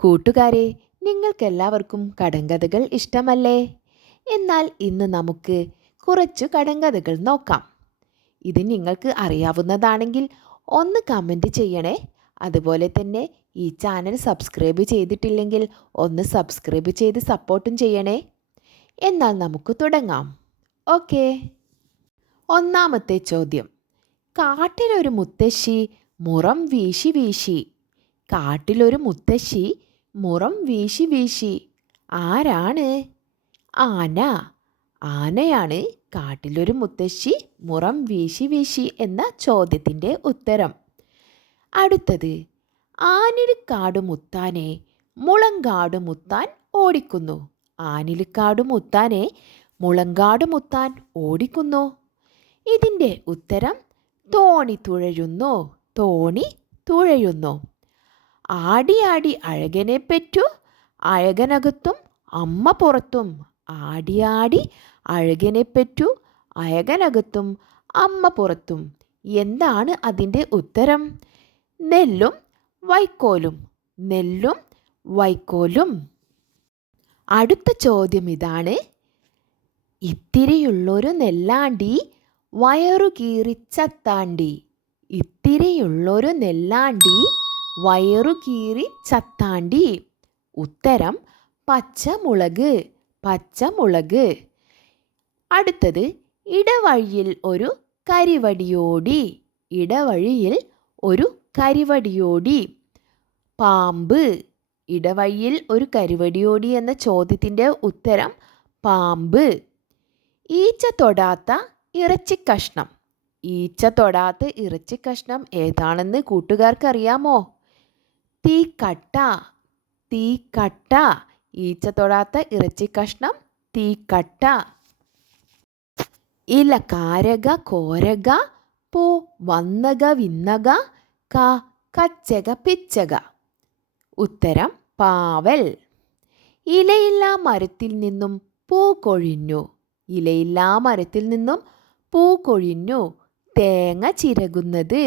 കൂട്ടുകാരെ, നിങ്ങൾക്കെല്ലാവർക്കും കടങ്കഥകൾ ഇഷ്ടമല്ലേ? എന്നാൽ ഇന്ന് നമുക്ക് കുറച്ചു കടങ്കഥകൾ നോക്കാം. ഇത് നിങ്ങൾക്ക് അറിയാവുന്നതാണെങ്കിൽ ഒന്ന് കമൻറ്റ് ചെയ്യണേ. അതുപോലെ തന്നെ ഈ ചാനൽ സബ്സ്ക്രൈബ് ചെയ്തിട്ടില്ലെങ്കിൽ ഒന്ന് സബ്സ്ക്രൈബ് ചെയ്ത് സപ്പോർട്ടും ചെയ്യണേ. എന്നാൽ നമുക്ക് തുടങ്ങാം. ഓക്കേ. ഒന്നാമത്തെ ചോദ്യം. കാട്ടിലൊരു മുത്തശ്ശി മുറം വീശി വീശി. കാട്ടിലൊരു മുത്തശ്ശി മുറം വീശി വീശി. ആരാണ്? ആന. ആനയാണ് കാട്ടിലൊരു മുത്തശ്ശി മുറം വീശി വീശി എന്ന ചോദ്യത്തിൻ്റെ ഉത്തരം. അടുത്തത്. ആനിലിക്കാട് മുത്താനെ മുളങ്കാട് മുത്താൻ ഓടിക്കുന്നു. ആനിലിക്കാട് മുത്താനെ മുളങ്കാട് മുത്താൻ ഓടിക്കുന്നു. ഇതിൻ്റെ ഉത്തരം തോണി തുഴയുന്നു. തോണി തുഴയുന്നു. ആടി ആടി അഴകനെ പെറ്റു അഴകനകത്തും അമ്മ പുറത്തും. ആടി ആടി അഴകനെ പെറ്റു അഴകനകത്തും അമ്മ പുറത്തും. എന്താണ് അതിൻ്റെ ഉത്തരം? നെല്ലും വൈക്കോലും. നെല്ലും വൈക്കോലും. അടുത്ത ചോദ്യം ഇതാണ്. ഇത്തിരിയുള്ളൊരു നെല്ലാണ്ടി വയറു കീറി ചത്താണ്ടി. ഇത്തിരിയുള്ളൊരു നെല്ലാണ്ടി വയറു കീറി ചത്താണ്ടി. ഉത്തരം പച്ചമുളക്. പച്ചമുളക്. അടുത്തത്. ഇടവഴിയിൽ ഒരു കരിവടിയോടി. ഇടവഴിയിൽ ഒരു കരിവടിയോടി. പാമ്പ്. ഇടവഴിയിൽ ഒരു കരിവടിയോടി എന്ന ചോദ്യത്തിൻ്റെ ഉത്തരം പാമ്പ്. ഈച്ച തൊടാത്ത ഇറച്ചിക്കഷ്ണം. ഈച്ച തൊടാത്ത ഇറച്ചിക്കഷ്ണം ഏതാണെന്ന് കൂട്ടുകാർക്ക് അറിയാമോ? തീക്കട്ട. തീക്കട്ട. ഈച്ച തൊടാത്ത ഇറച്ചിക്കഷ്ണം തീക്കട്ട. ഇല കാരക കോരക പൂ വന്നക വിന്നക ക കച്ചക പിച്ചക. ഉത്തരം പാവൽ. ഇലയില്ലാ മരത്തിൽ നിന്നും പൂ കൊഴിഞ്ഞു. ഇലയില്ലാ മരത്തിൽ നിന്നും പൂ കൊഴിഞ്ഞു തേങ്ങ ചിരകുന്നത്.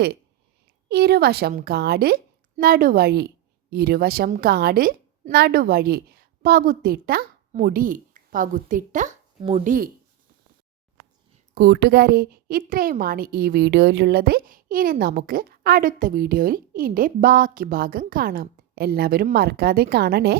ഇരുവശം കാട് നടുവഴി. ഇരുവശം കാട് നടുവഴി. പകുത്തിട്ട മുടി. പകുത്തിട്ട മുടി. കൂട്ടുകാരെ, ഇത്രയുമാണ് ഈ വീഡിയോയിലുള്ളത്. ഇനി നമുക്ക് അടുത്ത വീഡിയോയിൽ ഇതിൻ്റെ ബാക്കി ഭാഗം കാണാം. എല്ലാവരും മറക്കാതെ കാണണേ.